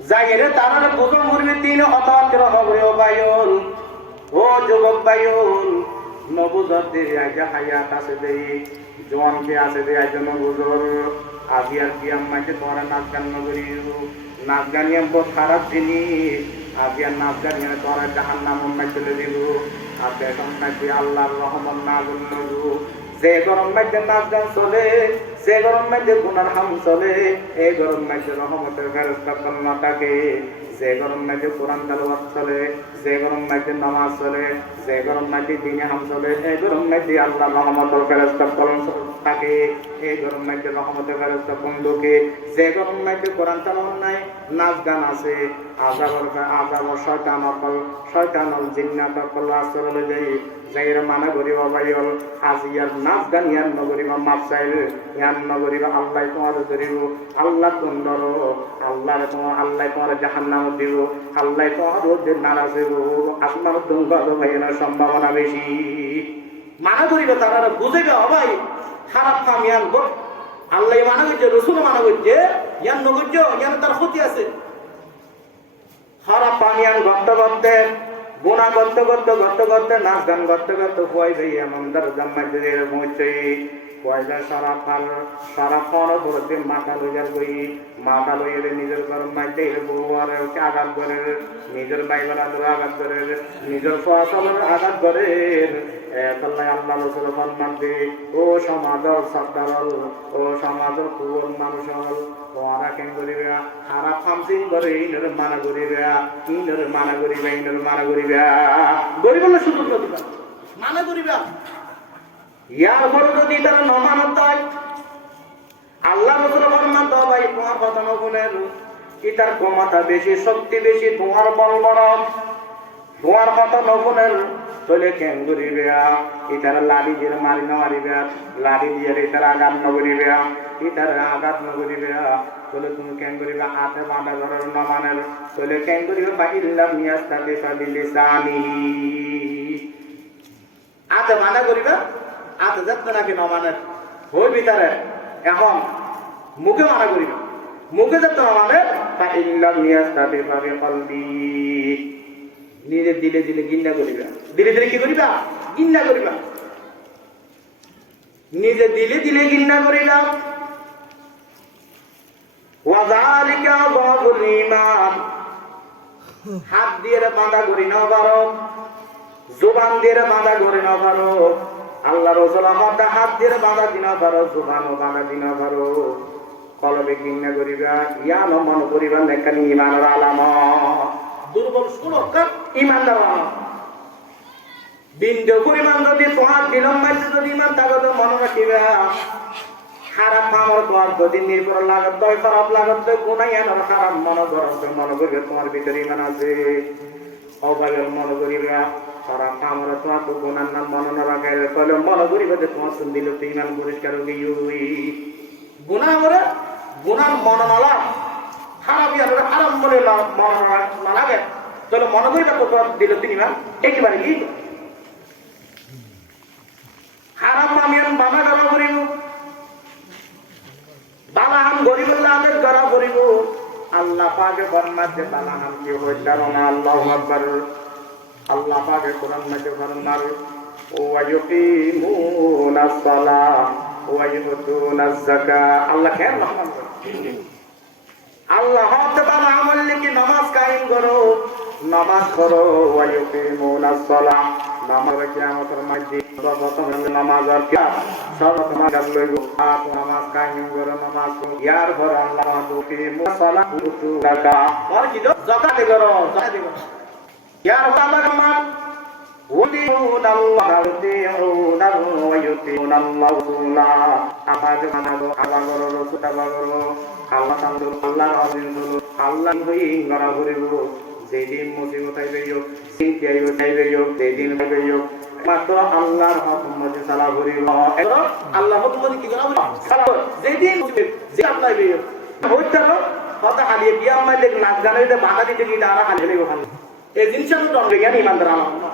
জাগিরে তারার বুঝুন মুরবি তিন অতাত্র হবে ও বায়ুল ও যুবক বায়ুল নবুজদের আইজা হায়াত আছে দেই জোয়ানকে আছে দেই আইজা নবুজর আজিয়ার কিয়াম মাঝে তোমার নাচ গান নগরী নাচ গানিয়াম বহুত খারাপ জিনিস আজিয়ার নাচ গানিয়াম তোমার জাহান্নাম উন্নয় চলে দিব আর এখন নাকি আল্লাহর রহমত না গুলো যে গরম মাঝে নাচ গান চলে যে গরম মাঝে গুনার হাম চলে এই গরম মাঝে রহমতের ফেরেশতা না থাকে যে গরম মাঝে কোরআন তেলাওয়াত চলে যে গরম মাঝে নামাজ চলে যে গরম মাঝে দিনে হাম চলে এই গরম মাঝে আল্লাহর রহমতের ফেরেশতা থাকে এই গরম মাঝে রহমতের ফেরেশতা বন্ধুকে যে গরম মাঝে কোরআন তেলাওয়াত নাই নাচ গান আছে আযাবর শয়তান জিন্নাত কল আসরলে যাই যাইরা মানা করিব বাইল আজিয়ার নাচ গান ইয়ার নগরিবা মাপসাইল ইয়ার নগরিবা আল্লাহ তোমার ধরিব আল্লাহ সুন্দর আল্লাহ তোমার জাহান্নাম দিব আল্লাহ তোমার ওদের নারাজ হইব আপনার দুর্গত ভাইয়ের সম্ভাবনা বেশি মানা করিবে তারা বুঝেবে ভাই খারাপ কাম ইয়ান আল্লাহ মানা করছে রসুল মানা করছে ইয়ান নগর্য ইয়ান তার ক্ষতি আছে খারাপ কাম ইয়ান করতে করতে গুণা করতে নাচ গান করতে খুয়াই যাই এমনদার জাম্মাইদের পৌঁছে খুয়াইলা সারা ফল বলতে মাথা লইয়ার গই মাথা লইয়ারে নিজের গরম মাইতে বউয়ার আঘাত করে নিজের বাইবেলাদের আঘাত করে নিজের ফসলের আঘাত করে আল্লাহ রসুল ফরমান দে ও সমাজের সর্দার ও সমাজের কুয়োর মানুষ হল তোমরা কেন করিবে খারাপ ফামসিং করে ইনর মানা করিবে গরিব না শুধু প্রতিভা মানা করিবে ইয়ার পরে যদি তারা নমানত হয় আল্লাহ রসুল ফরমান দাও ভাই তোমার কথা নবুনের ইতার ক্ষমতা বেশি শক্তি বেশি তোমার বল বড় তোমার কথা নবুনের তলে কেন করিবে ইতার লাড়ি দিয়ে মারিবে লাড়ি দিয়ে ইতার আঘাত নগরিবে ইতার আঘাত নগরিবে তলে তুমি কেন করিবে হাতে বাঁধা ঘরের নমানের তলে কেন করিবে বা ইল্লাম ইয়াস্তাতি ফাবিলিসানি হাতে বাঁধা করিবে হাতে যাচ্ছে নাকি নমানের ওই ভিতরে এখন মুখে মানা করিবে মুখে যাচ্ছে নমানের বা ইল্লাম ইয়াস্তাতি ফাবিকলবি নিজে দিলে গিন্না করিবা দিলে কি করিবা গিন্না করিবা নিজে দিলে গিন্না করিবা ওয়াযালিকা বাযুল ঈমান হাত দিয়ে বাঁধা করি না পারো জবান দিয়ে বাঁধা করি না পারো আল্লাহ রাসূল আমাদের হাত দিয়ে বাঁধা দিনা পারো জবানও বাঁধা দিনা পারো কলবে গিন্না করিবা ইয়ানো মন করিবা নেকানি ঈমানের আলামত দুর্বল সুলভ ইমানদার বিন্দু পরিমাণ যদি তোমার বিলম্বাইতে যদি ইমান তাগত মনে রাখিবা খারাপ আমার তোমার যদি নির্ভর লাগত খারাপ লাগত গুনাই আনার খারাপ মনে করবে তোমার ভিতরে ইমান আছে অবাগের মনে করিবা খারাপ আমার তোমার তো গুনার নাম মনে না রাখে তাহলে মনে করিবে যে তোমার শুনদিল তো ইমান পরিষ্কার হয়ে গুণা আমরা গুনার মনে নালা খারাপ ইয়ার খারাপ বলে না লাগে তাহলে মনে করি না কত দিল তিনি মান একেবারে কি খারাপ আমি বাবা গড়া করিব বাবা হাম গরিবুল্লাহের গড়া করিব আল্লাহ পাকে ফরমান যে বাবা হাম কি হইতার না আল্লাহু আকবার আল্লাহ পাকে কোরআন মাঝে ফরমান ওয়া ইউকিমুনাস সালাহ ওয়া ইউতুনাজ যাকাত আল্লাহ খেয়াল রহমান করে আল্লাহ তাআলা আমল লিখে নামাজ কায়েম করো নামাজ পড়ো ওয়া ইউকিমুনাস সালাহ নামাজ কিয়ামতের মাঝে প্রথম নামাজ আর কি সর্বপ্রথম লইব নামাজ কায়েম করো নামাজ ইয়ার পর আল্লাহ ইউকিমুনাস সালাহ যাকাত আর কি যাকাত করো ইয়ার বাবা মান ওয়াদিউন আল্লাহ ওয়াদিউন ওয়া ইউতিউন আল্লাহ রাসূলা আপাকে মানালো আল্লাহ রাসূল তাবারো আল্লাহ আল্লাহ হই নরা করিব যেদিন মুসিবত আইবেও চিন্তা আইবেও যেদিন আইবেও মাত্র আল্লাহর হুকুম মতে সালা করিব আল্লাহর হুকুম মতে কি করিব সালা যেদিন মুসিবত যে আল্লাহ আইবেও হইতালো কথা হালিয়ে বিয়া মাইলে নাচ গানে বাধা দিতে কি তারা হালিয়ে ভালো এই জিনিসটা তো দন্ড জ্ঞান ইমানদার আল্লাহ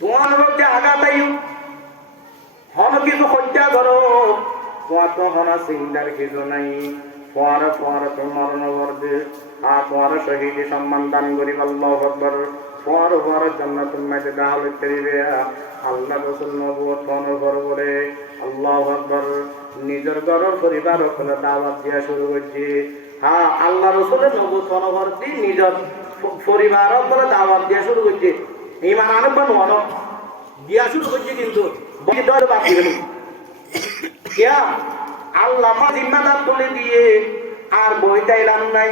তোমার মধ্যে আঘাত আইও হন কিছু হত্যা করো তোমার তো হনা চিন্তার কিছু নাই ফোয়ারা তোমার নবর্দে ফোয়ারা শহীদ সম্মান দান করিব আল্লাহু আকবার ফোয়ারা জান্নাতুল মাঝে দাহলে করিবে আল্লাহ রাসূল নবুয়ত পান বলে আল্লাহু আকবার নিজের ঘরের পরিবার হলে দাওয়াত দিয়া শুরু করছি আল্লাহ রাসূলের নবুয়ত পান দি নিজের পরিবার হলে দাওয়াত দিয়া শুরু করছি ঈমান আনবান ওয়ানো দিয়া শুরু করছি কিন্তু বাকি দর বাকি গেল কিয়া আল্লাহ মা জিম্মাদার তুলে দিয়ে আর বইতাইলাম নাই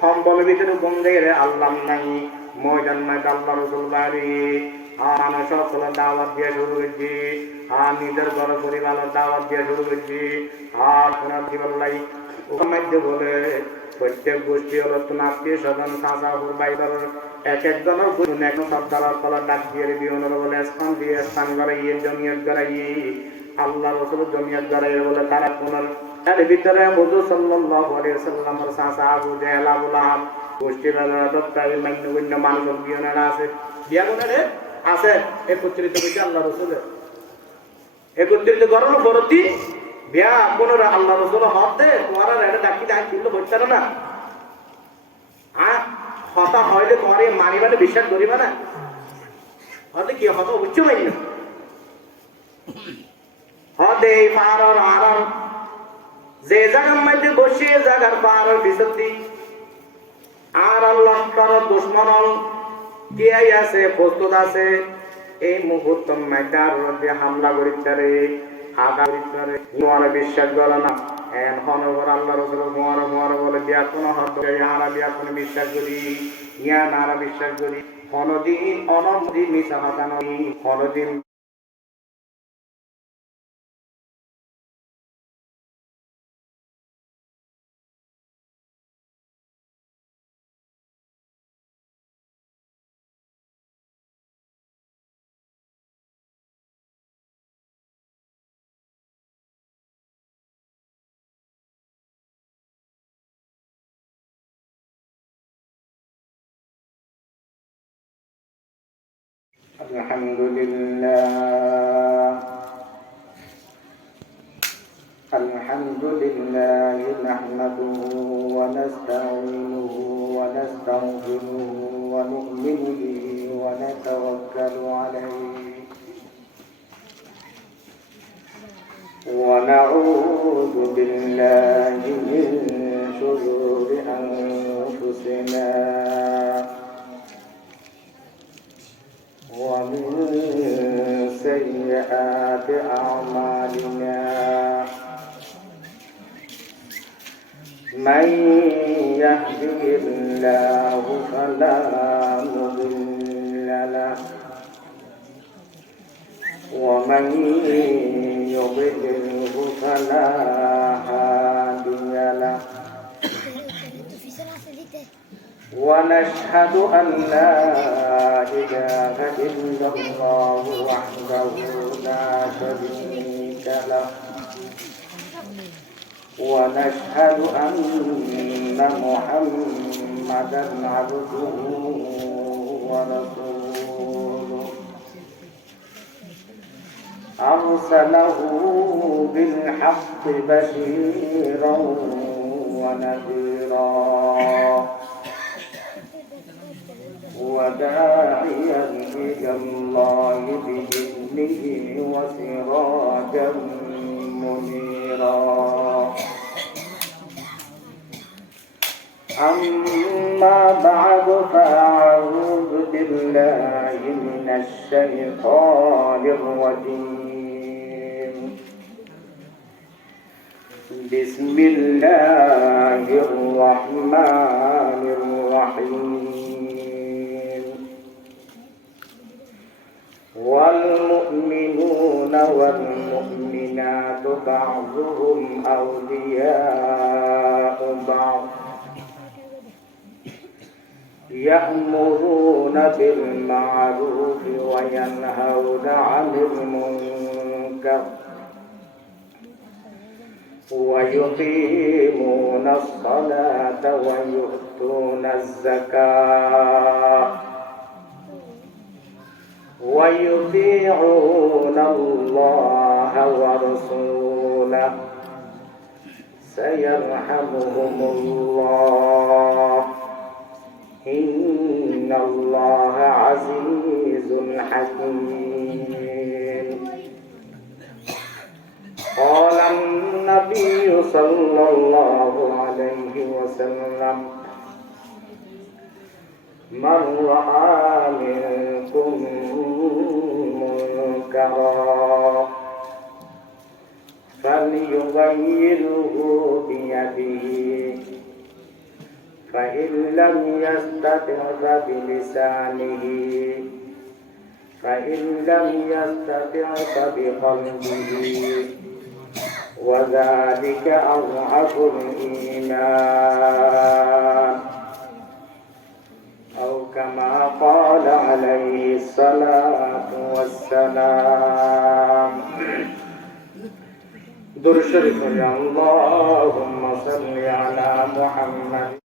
সম্বলের ভিতরে বন্ধে আল্লাহ নাই ময়দান আল্লাহ রাসূল বাড়ি আর সকল দাওয়াত দিয়ে শুরু করছি আর নিজের ঘর পরিবারের দাওয়াত দিয়ে শুরু করছি আর তোমার জীবন লাই মধ্যে বলে প্রত্যেক গোষ্ঠী হলো তোমার আত্মীয় স্বজন চাচা বাইরের এক একজনের গুণ এক সপ্তাহ কলার ডাক দিয়ে বিহনের বলে স্থান দিয়ে স্থান গড়াইয়ে জমিয়ত গড়াইয়ে আল্লাহ রাসূল জমিয়ত গড়াইয়ে বলে তারা পুনর এর ভিতরে হুজুর সাল্লাল্লাহু আলাইহি ওয়াসাল্লামের চাচা আবু জাহেল আবু লাহাব গোষ্ঠীর প্রায় মান্য মানুষ বিহনেরা আছে বিয়াগুনে আছে একত্রিত হয়েছে আল্লাহ রাসূলের একত্রিত করার পরতি বিয়া পুনরা আল্লাহ রাসূল হতে তোমার এটা ডাকি ডাক কিন্তু হচ্ছে না হতা হইলে তোমার মানিবানে বিশ্বাস করিবা না হতে কি হত উচ্চ মান্য হতে পারর আর যে জায়গার মধ্যে বসে জায়গার পারর বিশুদ্ধি আর আল্লাহ করার দুশ্মন কে আছে প্রস্তুত আছে এই মুহূর্ত মাইদার মধ্যে হামলা করিতারে হাগা করিতারে তোমার বিশ্বাস করে না এন হনবর আল্লাহ রাসূল হুয়ার বলে বিয়া কোন হদ ইহারা বিয়া কোন বিশ্বাস করি ইয়া নারা বিশ্বাস করি হনদিন অনদিন মিছা কথা নয় হনদিন الحمد لله نحمده ونستعينه ونستغفره ونؤمن به ونتوكل عليه ونعوذ بالله من شرور أنفسنا ومن سيئات أعمالنا من يهده الله فلا مضل له ومن يضلله فلا هادي له ونشهد أن لا إله إلا الله وحده لا شريك له ونشهد أن محمدا عبده ورسوله أرسله بالحق بشيرا ونذيرا وداعيا إلى الله بإذنه وسراجا منيرا أما بعد فأعوذ بالله من الشيطان الرجيم بسم الله الرحمن الرحيم والمؤمنون والمؤمنات بعضهم أولياء بعض يأمرون بالمعروف وينهون عن المنكر ويقيمون الصلاة ويؤتون الزكاة ويطيعون الله ورسوله سيرحمهم الله إن الله عزيز حكيم قال النبي صلى الله عليه وسلم من رأى منكم منكرا فليغيره بيده فإن لم يستطع فبلسانه فإن لم يستطع فبقلبه وذلك أضعف الإيمان أو كما قال عليه الصلاة والسلام درود شريف اللهم صل على محمد